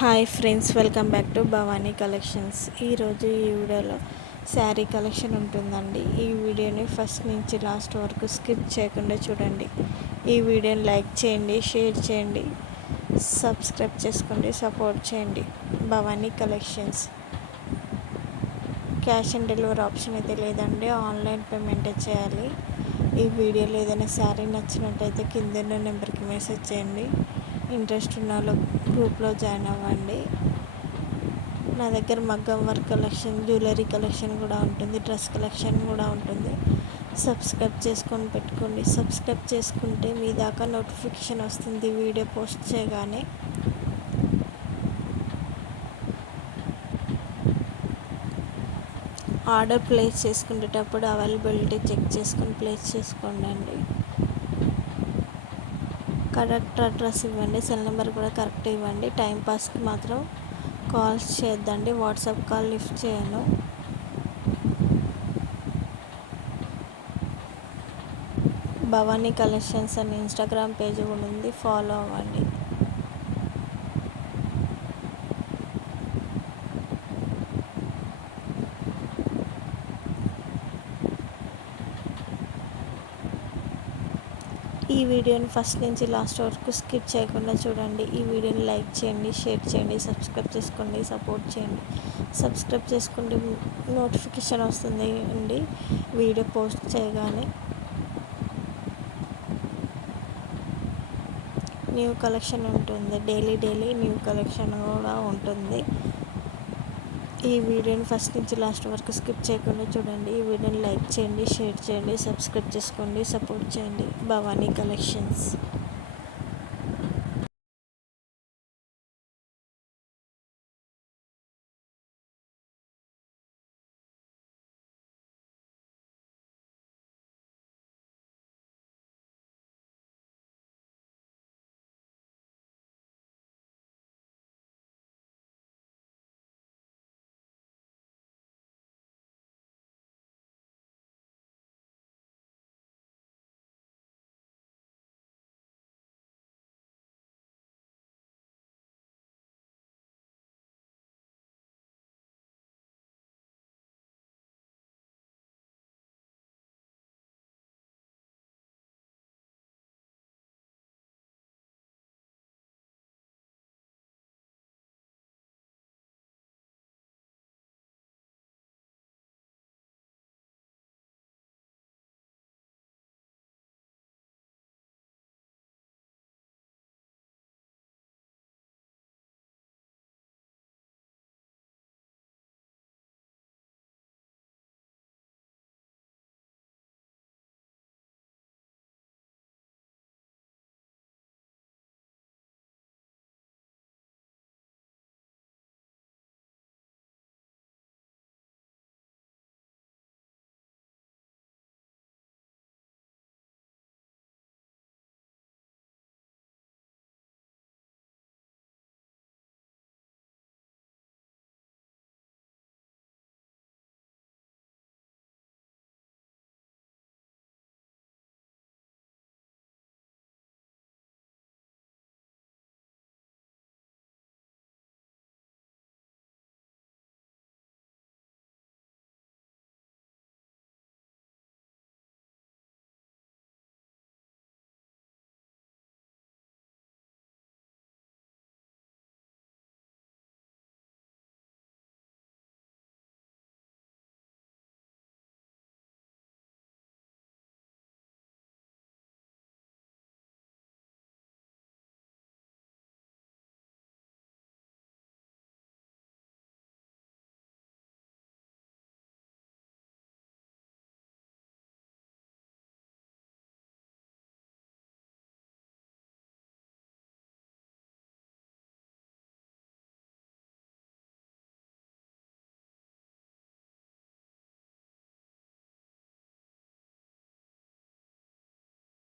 Hi friends, welcome back to Bhavani collections. ఈరోజు ఈ వీడియోలో శారీ కలెక్షన్ ఉంటుందండి. ఈ వీడియోని ఫస్ట్ నుంచి లాస్ట్ వరకు స్కిప్ చేయకుండా చూడండి. ఈ వీడియోని లైక్ చేయండి, షేర్ చేయండి, సబ్స్క్రైబ్ చేసుకోండి, సపోర్ట్ చేయండి. Bhavani collections. Cash on delivery option అయితే లేదండి, ఆన్లైన్ పేమెంటే చేయాలి. ఈ వీడియోలో ఏదైనా శారీ నచ్చినట్టయితే కింద నెంబర్కి మెసేజ్ చేయండి. ఇంట్రెస్ట్ ఉన్న వాళ్ళు గ్రూప్లో జాయిన్ అవ్వండి. నా దగ్గర మగ్గం వర్క్ కలెక్షన్, జ్యువెలరీ కలెక్షన్ కూడా ఉంటుంది, డ్రెస్ కలెక్షన్ కూడా ఉంటుంది. సబ్స్క్రైబ్ చేసుకొని పెట్టుకోండి. సబ్స్క్రైబ్ చేసుకుంటే మీ దాకా నోటిఫికేషన్ వస్తుంది వీడియో పోస్ట్ చేయగానే. ఆర్డర్ ప్లేస్ చేసుకునేటప్పుడు అవైలబిలిటీ చెక్ చేసుకొని ప్లేస్ చేసుకోండి. కరెక్ట్ అడ్రస్ ఇవ్వండి, సెల్ నెంబర్ కూడా కరెక్ట్ ఇవ్వండి. టైంపాస్కి మాత్రం కాల్స్ చేద్దండి, వాట్సాప్ కాల్ లిఫ్ట్ చేయను. భవానీ కలెక్షన్స్ అని ఇన్స్టాగ్రామ్ పేజ్ కూడా ఉంది, ఫాలో అవ్వండి. ఈ వీడియోని ఫస్ట్ నుంచి లాస్ట్ వరకు స్కిప్ చేయకుండా చూడండి. ఈ వీడియోని లైక్ చేయండి, షేర్ చేయండి, సబ్స్క్రైబ్ చేసుకోండి, సపోర్ట్ చేయండి. సబ్స్క్రైబ్ చేసుకుంటే నోటిఫికేషన్ వస్తుంది అండి వీడియో పోస్ట్ చేయగానే. న్యూ కలెక్షన్ ఉంటుంది, డైలీ న్యూ కలెక్షన్ కూడా ఉంటుంది. ఈ వీడియోని ఫస్ట్ నుంచి లాస్ట్ వరకు స్కిప్ చేయకుండా చూడండి. ఈ వీడియోని లైక్ చేయండి, షేర్ చేయండి, సబ్స్క్రైబ్ చేసుకోండి, సపోర్ట్ చేయండి. భవానీ కలెక్షన్స్.